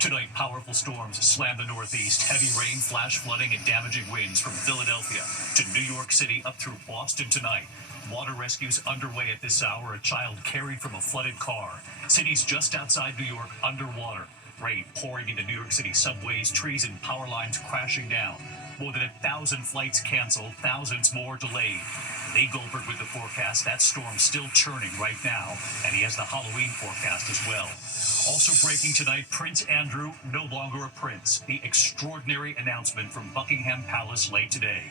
Tonight, powerful storms slam the Northeast. Heavy rain, flash flooding, and damaging winds from Philadelphia to New York City up through Boston tonight. Water rescues underway at this hour. A child carried from a flooded car. Cities just outside New York underwater. Rain pouring into New York City subways, trees and power lines crashing down. More than 1,000 flights canceled, thousands more delayed. Lee Goldberg with the forecast. That storm still churning right now, and he has the Halloween forecast as well. Also breaking tonight, Prince Andrew no longer a prince. The extraordinary announcement from Buckingham Palace late today.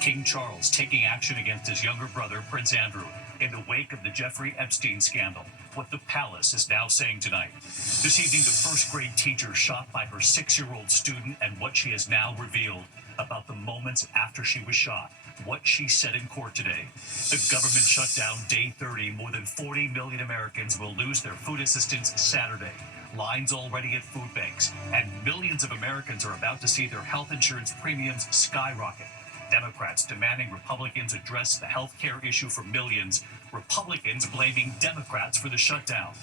King Charles taking action against his younger brother, Prince Andrew, in the wake of the Jeffrey Epstein scandal. What the palace is now saying tonight. This evening, the first grade teacher shot by her 6-year-old student and what she has now revealed about the moments after she was shot. What she said in court today. The government shutdown, day 30. More than 40 million Americans will lose their food assistance Saturday. Lines already at food banks. And millions of Americans are about to see their health insurance premiums skyrocket. Democrats demanding Republicans address the health care issue for millions. Republicans blaming Democrats for the shutdown.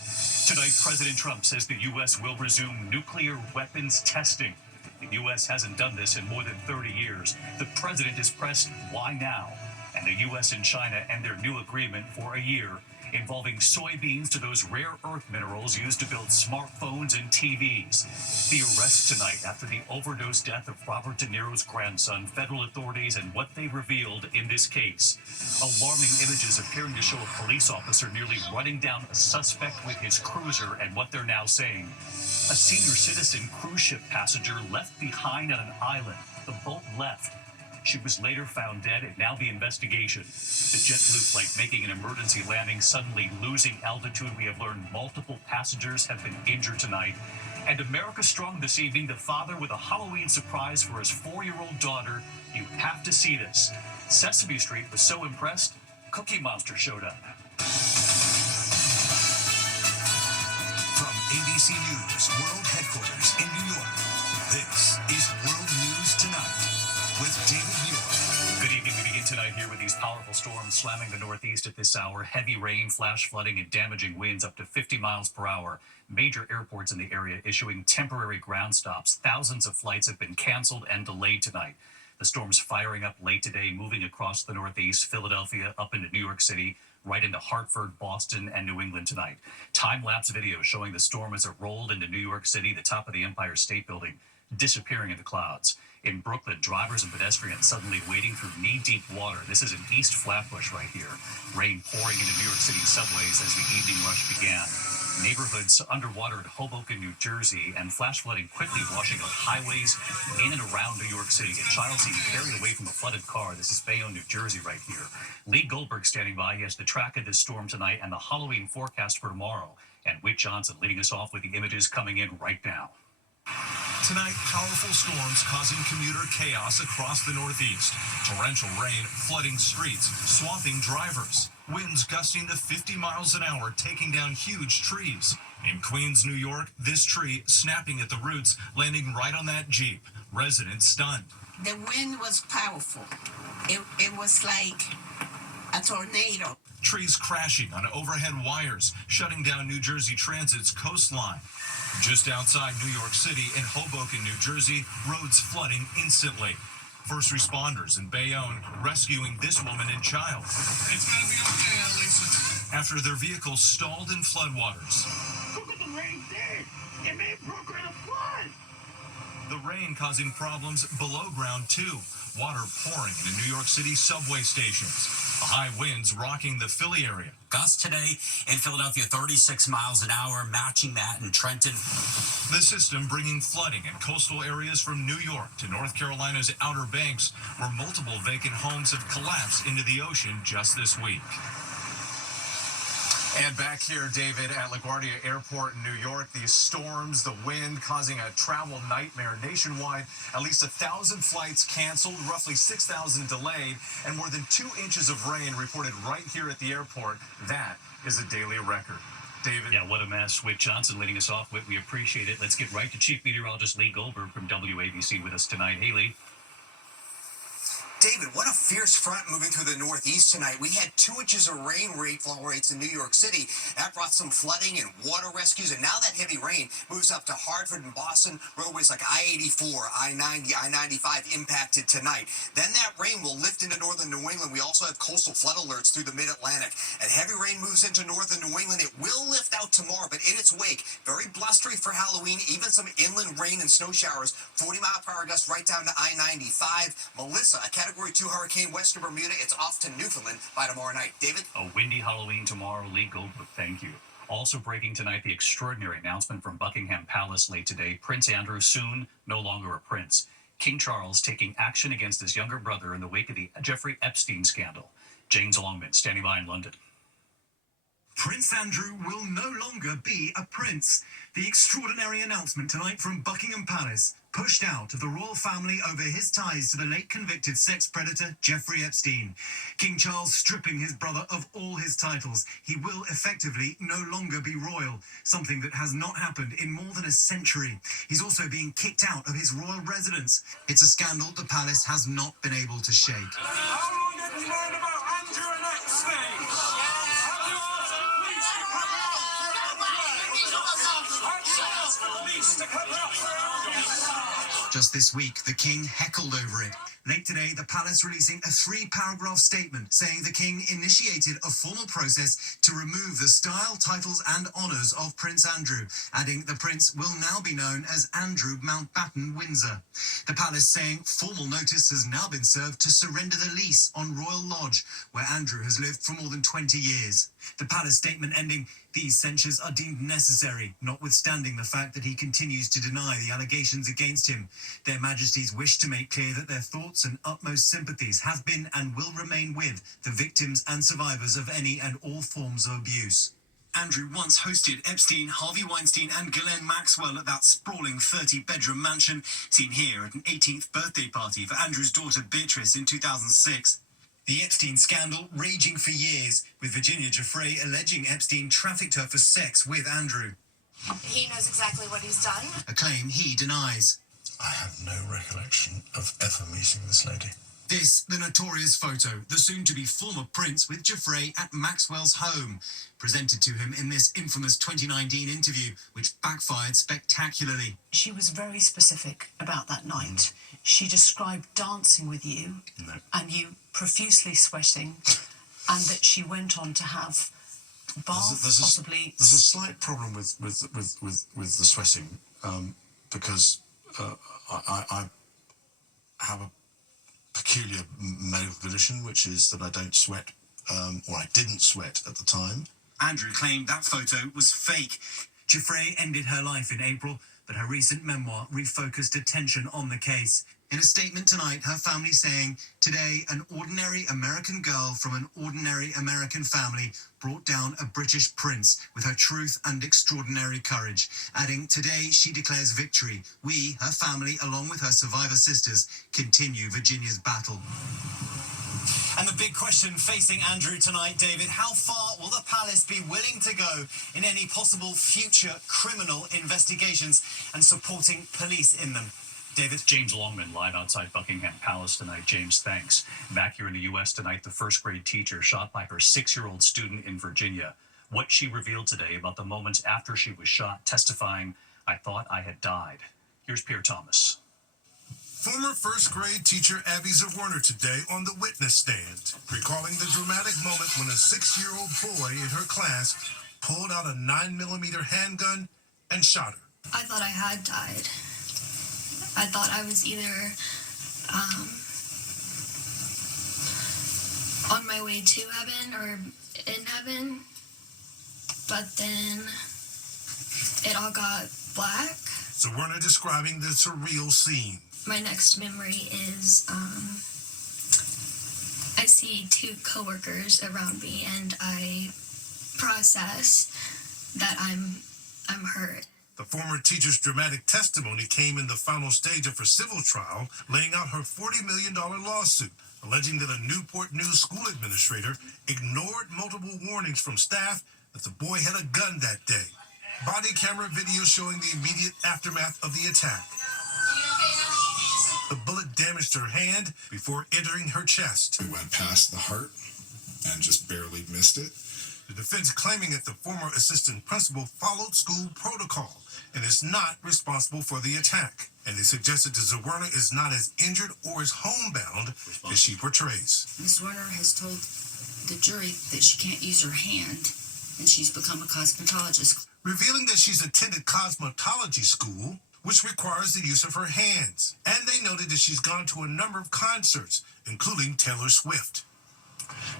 Tonight, President Trump says the U.S. will resume nuclear weapons testing. The U.S. hasn't done this in more than 30 years. The president is pressed, why now? And the U.S. and China end their new agreement for a year involving soybeans to those rare earth minerals used to build smartphones and TVs. The arrest tonight after the overdose death of Robert De Niro's grandson, federal authorities and what they revealed in this case. Alarming images appearing to show a police officer nearly running down a suspect with his cruiser and what they're now saying. A senior citizen cruise ship passenger left behind on an island. The boat left. She was later found dead, and now the investigation. The JetBlue flight making an emergency landing, suddenly losing altitude. We have learned multiple passengers have been injured tonight. And America Strong this evening, the father with a Halloween surprise for his 4-year-old daughter. You have to see this. Sesame Street was so impressed, Cookie Monster showed up. From ABC News World Headquarters in New York, this is World News Tonight with David Muir. Good evening. We begin tonight here with these powerful storms slamming the Northeast at this hour. Heavy rain, flash flooding, and damaging winds up to 50 miles per hour. Major airports in the area issuing temporary ground stops. Thousands of flights have been canceled and delayed tonight. The storm's firing up late today, moving across the Northeast, Philadelphia, up into New York City, right into Hartford, Boston, and New England tonight. Time-lapse video showing the storm as it rolled into New York City, the top of the Empire State Building, disappearing in the clouds. In Brooklyn, drivers and pedestrians suddenly wading through knee-deep water. This is in East Flatbush right here. Rain pouring into New York City subways as the evening rush began. Neighborhoods underwater at Hoboken, New Jersey, and flash flooding quickly washing out highways in and around New York City. A child seen carried away from a flooded car. This is Bayonne, New Jersey right here. Lee Goldberg standing by. He has the track of this storm tonight and the Halloween forecast for tomorrow. And Whit Johnson leading us off with the images coming in right now. Tonight, powerful storms causing commuter chaos across the Northeast. Torrential rain flooding streets, swamping drivers. Winds gusting to 50 miles an hour, taking down huge trees. In Queens, New York, this tree snapping at the roots, landing right on that Jeep. Residents stunned. The wind was powerful. It was like a tornado. Trees crashing on overhead wires, shutting down New Jersey Transit's coastline. Just outside New York City in Hoboken, New Jersey, roads flooding instantly. First responders in Bayonne rescuing this woman and child. It's gonna be okay, Lisa. After their vehicle stalled in floodwaters. Look what the rain did. It made Brooklyn a flood. The rain causing problems below ground too. Water pouring into New York City subway stations. The high winds rocking the Philly area. Gusts today in Philadelphia, 36 miles an hour, matching that in Trenton. The system bringing flooding in coastal areas from New York to North Carolina's Outer Banks, where multiple vacant homes have collapsed into the ocean just this week. And back here, David, at LaGuardia Airport in New York, these storms, the wind causing a travel nightmare nationwide. At least 1,000 flights canceled, roughly 6,000 delayed, and more than 2 inches of rain reported right here at the airport. That is a daily record. David? Yeah, what a mess. Whit Johnson leading us off. Whit, we appreciate it. Let's get right to Chief Meteorologist Lee Goldberg from WABC with us tonight. Hey, Lee. David, what a fierce front moving through the Northeast tonight. We had 2 inches of rainfall rates in New York City. That brought some flooding and water rescues, and now that heavy rain moves up to Hartford and Boston. Roadways like I-84, I-90, I-95 impacted tonight. Then that rain will lift into northern New England. We also have coastal flood alerts through the mid-Atlantic. And heavy rain moves into northern New England. It will lift out tomorrow, but in its wake, very blustery for Halloween, even some inland rain and snow showers. 40-mile-per-hour gusts right down to I-95. Melissa, a Category 2 hurricane west of Bermuda. It's off to Newfoundland by tomorrow night. David? A windy Halloween tomorrow. Lee Goldberg, thank you. Also breaking tonight, the extraordinary announcement from Buckingham Palace late today. Prince Andrew soon no longer a prince. King Charles taking action against his younger brother in the wake of the Jeffrey Epstein scandal. James Longman standing by in London. Prince Andrew will no longer be a prince. The extraordinary announcement tonight from Buckingham Palace, pushed out of the royal family over his ties to the late convicted sex predator Jeffrey Epstein. King Charles stripping his brother of all his titles. He will effectively no longer be royal, something that has not happened in more than a century. He's also being kicked out of his royal residence. It's a scandal the palace has not been able to shake. How long have you known about Andrew and Epstein? Just this week, the king heckled over it. Late today, the palace releasing a 3-paragraph statement saying the king initiated a formal process to remove the style, titles and honours of Prince Andrew, adding the prince will now be known as Andrew Mountbatten Windsor. The palace saying formal notice has now been served to surrender the lease on Royal Lodge, where Andrew has lived for more than 20 years. The palace statement ending, these censures are deemed necessary, notwithstanding the fact that he continues to deny the allegations against him. Their Majesties wish to make clear that their thoughts and utmost sympathies have been and will remain with the victims and survivors of any and all forms of abuse. Andrew once hosted Epstein, Harvey Weinstein and Ghislaine Maxwell at that sprawling 30-bedroom mansion, seen here at an 18th birthday party for Andrew's daughter Beatrice in 2006. The Epstein scandal raging for years, with Virginia Giuffre alleging Epstein trafficked her for sex with Andrew. He knows exactly what he's done. A claim he denies. I have no recollection of ever meeting this lady. This, the notorious photo, the soon-to-be former prince with Giuffre at Maxwell's home, presented to him in this infamous 2019 interview, which backfired spectacularly. She was very specific about that night. She described dancing with you and you profusely sweating, and that she went on to have baths, possibly. There's a slight problem with the sweating, because I have a peculiar medical condition, which is that I don't sweat, or I didn't sweat at the time. Andrew claimed that photo was fake. Giuffre ended her life in April, but her recent memoir refocused attention on the case. In a statement tonight, her family saying, today, an ordinary American girl from an ordinary American family brought down a British prince with her truth and extraordinary courage. Adding, today she declares victory. We, her family, along with her survivor sisters, continue Virginia's battle. And the big question facing Andrew tonight, David, how far will the palace be willing to go in any possible future criminal investigations and supporting police in them? David? James Longman live outside Buckingham Palace tonight. James, thanks. Back here in the U.S. tonight, the first-grade teacher shot by her 6-year-old student in Virginia. What she revealed today about the moments after she was shot, testifying, I thought I had died. Here's Pierre Thomas. Former first-grade teacher Abby Zerwerner today on the witness stand, recalling the dramatic moment when a 6-year-old boy in her class pulled out a 9mm handgun and shot her. I thought I had died. I thought I was either on my way to heaven or in heaven, but then it all got black. Zerwerner describing the surreal scene. My next memory is I see 2 coworkers around me and I process that I'm hurt. The former teacher's dramatic testimony came in the final stage of her civil trial, laying out her $40 million lawsuit, alleging that a Newport News school administrator ignored multiple warnings from staff that the boy had a gun that day. Body camera video showing the immediate aftermath of the attack. The bullet damaged her hand before entering her chest. It went past the heart and just barely missed it. The defense claiming that the former assistant principal followed school protocol and is not responsible for the attack. And they suggested that Zwerner is not as injured or as homebound as she portrays. Ms. Werner has told the jury that she can't use her hand, and she's become a cosmetologist. Revealing that she's attended cosmetology school, which requires the use of her hands. And they noted that she's gone to a number of concerts, including Taylor Swift.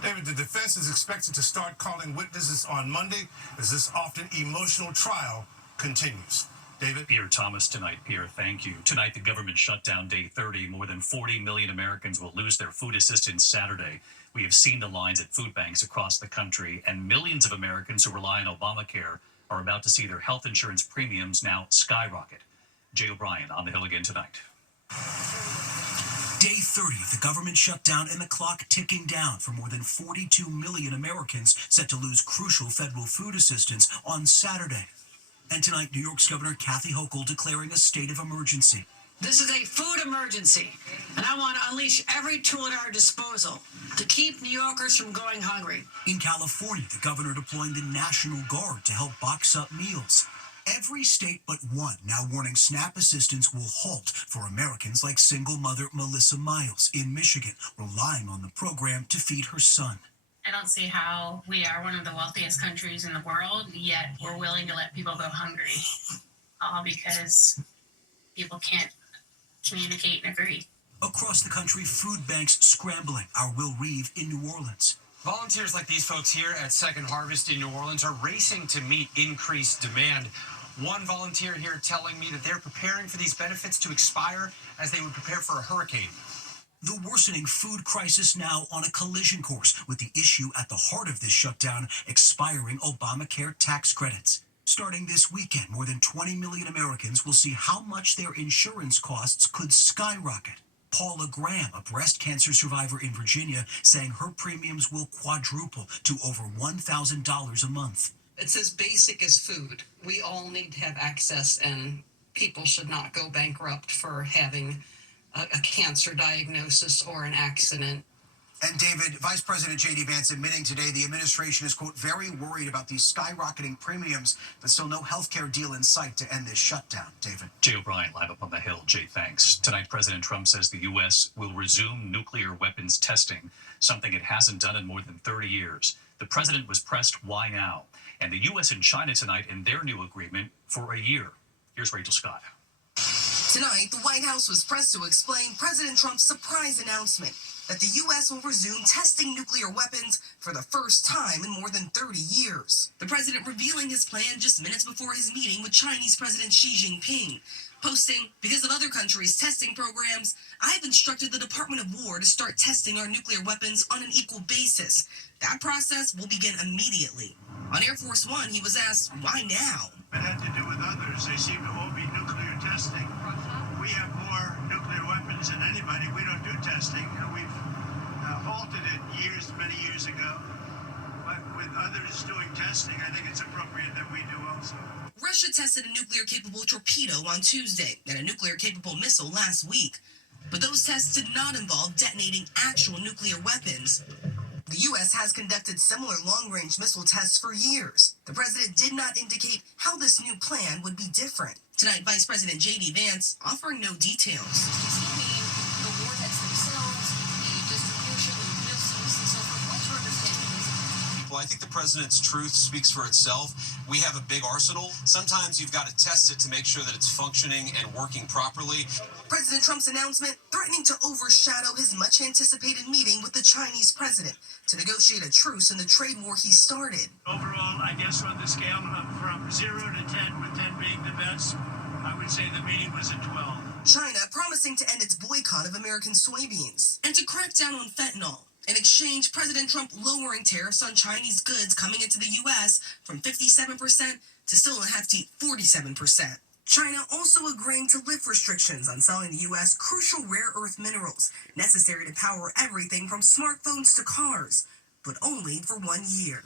David, the defense is expected to start calling witnesses on Monday as this often emotional trial continues. David? Pierre Thomas tonight. Pierre, thank you. Tonight, the government shutdown day 30. More than 40 million Americans will lose their food assistance Saturday. We have seen the lines at food banks across the country, and millions of Americans who rely on Obamacare are about to see their health insurance premiums now skyrocket. Jay O'Brien on the Hill again tonight. Day 30 of the government shutdown and the clock ticking down for more than 42 million Americans set to lose crucial federal food assistance on Saturday. And tonight, New York's Governor Kathy Hochul declaring a state of emergency. This is a food emergency, and I want to unleash every tool at our disposal to keep New Yorkers from going hungry. In California, the governor deploying the National Guard to help box up meals. Every state but one now warning SNAP assistance will halt for Americans like single mother Melissa Miles in Michigan, relying on the program to feed her son. I don't see how we are one of the wealthiest countries in the world, yet we're willing to let people go hungry, all because people can't communicate and agree. Across the country, food banks scrambling. Our Will Reeve in New Orleans. Volunteers like these folks here at Second Harvest in New Orleans are racing to meet increased demand. One volunteer here telling me that they're preparing for these benefits to expire as they would prepare for a hurricane. The worsening food crisis now on a collision course with the issue at the heart of this shutdown, expiring Obamacare tax credits. Starting this weekend, more than 20 million Americans will see how much their insurance costs could skyrocket. Paula Graham, a breast cancer survivor in Virginia, saying her premiums will quadruple to over $1,000 a month. It's as basic as food. We all need to have access, and people should not go bankrupt for having a cancer diagnosis or an accident. And David, Vice President J.D. Vance admitting today the administration is, quote, very worried about these skyrocketing premiums, but still no health care deal in sight to end this shutdown. David. Jay O'Brien live up on the Hill. Jay, thanks. Tonight, President Trump says the U.S. will resume nuclear weapons testing, something it hasn't done in more than 30 years. The president was pressed, why now? And the U.S. and China tonight in their new agreement for a year. Here's Rachel Scott. Tonight, the White House was pressed to explain President Trump's surprise announcement that the U.S. will resume testing nuclear weapons for the first time in more than 30 years. The president revealing his plan just minutes before his meeting with Chinese President Xi Jinping, posting, because of other countries' testing programs, I've instructed the Department of War to start testing our nuclear weapons on an equal basis. That process will begin immediately. On Air Force One, he was asked, why now? It had to do with others. They seem to all be nuclear testing. We have more nuclear weapons than anybody. We don't do testing. We've halted it many years ago. But with others doing testing, I think it's appropriate that we do also. Russia tested a nuclear-capable torpedo on Tuesday and a nuclear-capable missile last week. But those tests did not involve detonating actual nuclear weapons. The U.S. has conducted similar long-range missile tests for years. The president did not indicate how this new plan would be different. Tonight, Vice President J.D. Vance offering no details. Well, I think the president's truth speaks for itself. We have a big arsenal. Sometimes you've got to test it to make sure that it's functioning and working properly. President Trump's announcement threatening to overshadow his much-anticipated meeting with the Chinese president to negotiate a truce in the trade war he started. Overall, I guess on the scale from 0 to 10, with 10 being the best, I would say the meeting was a 12. China promising to end its boycott of American soybeans and to crack down on fentanyl. In exchange, President Trump lowering tariffs on Chinese goods coming into the U.S. from 57% to still a hefty 47%. China also agreeing to lift restrictions on selling the U.S. crucial rare earth minerals necessary to power everything from smartphones to cars, but only for 1 year.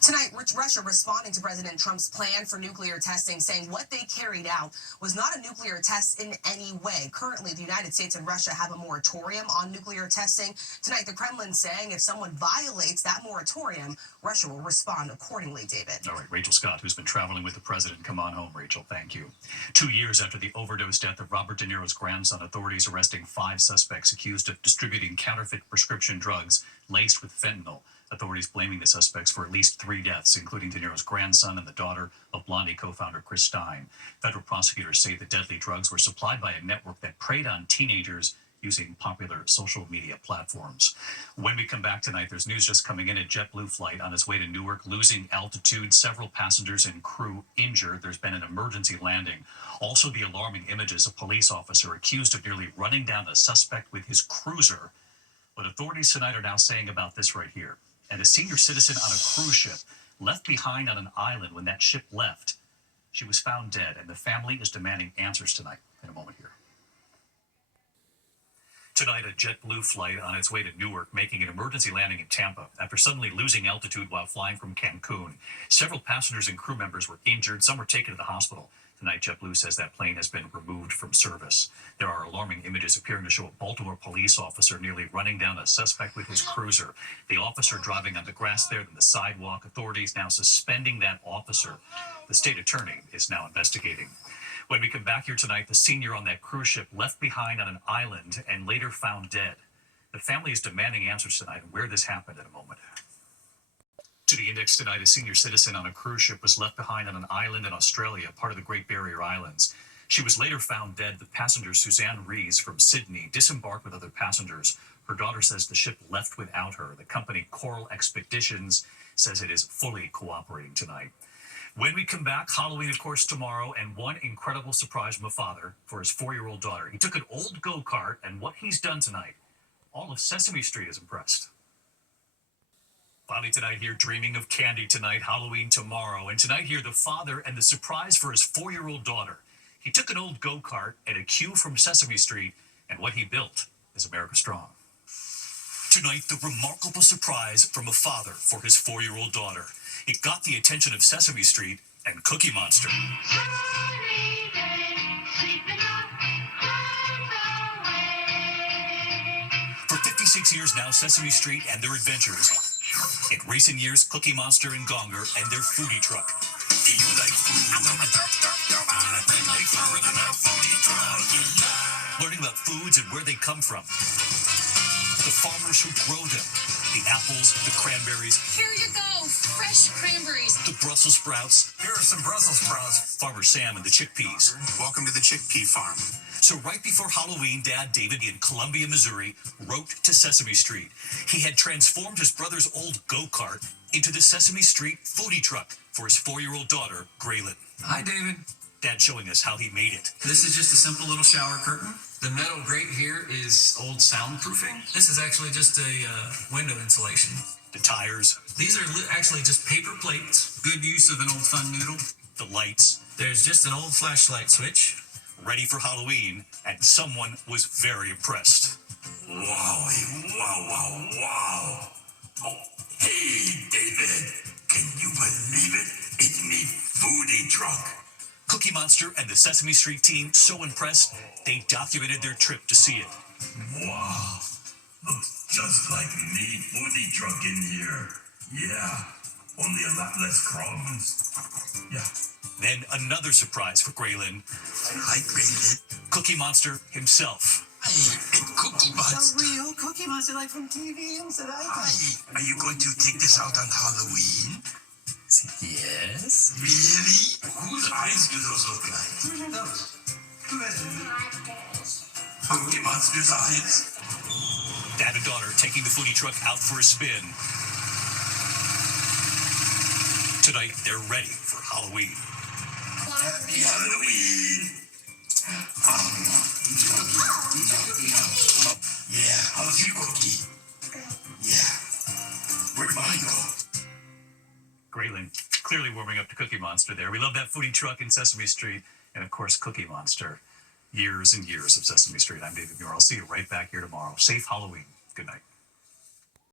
Tonight, Russia responding to President Trump's plan for nuclear testing, saying what they carried out was not a nuclear test in any way. Currently, the United States and Russia have a moratorium on nuclear testing. Tonight, the Kremlin saying if someone violates that moratorium, Russia will respond accordingly, David. All right, Rachel Scott, who's been traveling with the president. Come on home, Rachel. Thank you. 2 years after the overdose death of Robert De Niro's grandson, authorities arresting 5 suspects accused of distributing counterfeit prescription drugs laced with fentanyl. Authorities blaming the suspects for at least 3 deaths, including De Niro's grandson and the daughter of Blondie co-founder Chris Stein. Federal prosecutors say the deadly drugs were supplied by a network that preyed on teenagers using popular social media platforms. When we come back tonight, there's news just coming in. A JetBlue flight on its way to Newark losing altitude. Several passengers and crew injured. There's been an emergency landing. Also, the alarming images of a police officer accused of nearly running down a suspect with his cruiser. What authorities tonight are now saying about this right here. And a senior citizen on a cruise ship left behind on an island when that ship left. She was found dead, and the family is demanding answers tonight. In a moment here. Tonight, a JetBlue flight on its way to Newark making an emergency landing in Tampa after suddenly losing altitude while flying from Cancun. Several passengers and crew members were injured. Some were taken to the hospital. Tonight, JetBlue says that plane has been removed from service. There are alarming images appearing to show a Baltimore police officer nearly running down a suspect with his cruiser. The officer driving on the grass there than the sidewalk. Authorities now suspending that officer. The state attorney is now investigating. When we come back here tonight, the senior on that cruise ship left behind on an island and later found dead. The family is demanding answers tonight on where this happened in a moment. To the Index tonight, a senior citizen on a cruise ship was left behind on an island in Australia, part of the Great Barrier Islands. She was later found dead. The passenger, Suzanne Rees from Sydney, disembarked with other passengers. Her daughter says the ship left without her. The company Coral Expeditions says it is fully cooperating tonight. When we come back, Halloween, of course, tomorrow, and one incredible surprise from a father for his 4-year-old daughter. He took an old go-kart, and what he's done tonight, all of Sesame Street is impressed. Finally tonight here, dreaming of candy tonight, Halloween tomorrow. And tonight here, the father and the surprise for his 4-year-old daughter. He took an old go-kart and a cue from Sesame Street, and what he built is America Strong. Tonight, the remarkable surprise from a father for his 4-year-old daughter. It got the attention of Sesame Street and Cookie Monster. For 56 years now, Sesame Street and their adventures. In recent years, Cookie Monster and Gonger and their foodie truck. Do you like food? Learning about foods and where they come from. The farmers who grow them. The apples, the cranberries. Here you go, fresh cranberries. The Brussels sprouts. Here are some Brussels sprouts. Farmer Sam and the chickpeas. Welcome to the chickpea farm. So right before Halloween, Dad David in Columbia, Missouri, wrote to Sesame Street. He had transformed his brother's old go-kart into the Sesame Street foodie truck for his 4-year-old daughter, Graylin. Hi, David. Dad showing us how he made it. This is just a simple little shower curtain. The metal grate here is old soundproofing. This is actually just a window insulation. The tires. These are actually just paper plates. Good use of an old fun noodle. The lights. There's just an old flashlight switch. Ready for Halloween, and someone was very impressed. Wow, wow, wow, wow. Oh, hey, David, can you believe it? It's me foodie truck. Cookie Monster and the Sesame Street team so impressed, they documented their trip to see it. Wow, looks just like me foodie truck in here. Yeah, only a lot less crumbs. Yeah. Then another surprise for Graylin. Hi, Graylin. Cookie Monster himself. Hey, Cookie Monster. A real Cookie Monster like from TV inside. Hi, are you going to take this out on Halloween? Yes. Really? Whose eyes do those look like? Those. Cookie Monster's eyes. Dad and daughter taking the foodie truck out for a spin. Tonight, they're ready for Halloween. Happy Halloween. Yeah, how's your cookie? Yeah. Where'd mine go? Graylin clearly warming up to Cookie Monster there. We love that foodie truck in Sesame Street. And of course, Cookie Monster. Years and years of Sesame Street. I'm David Muir. I'll see you right back here tomorrow. Safe Halloween. Good night.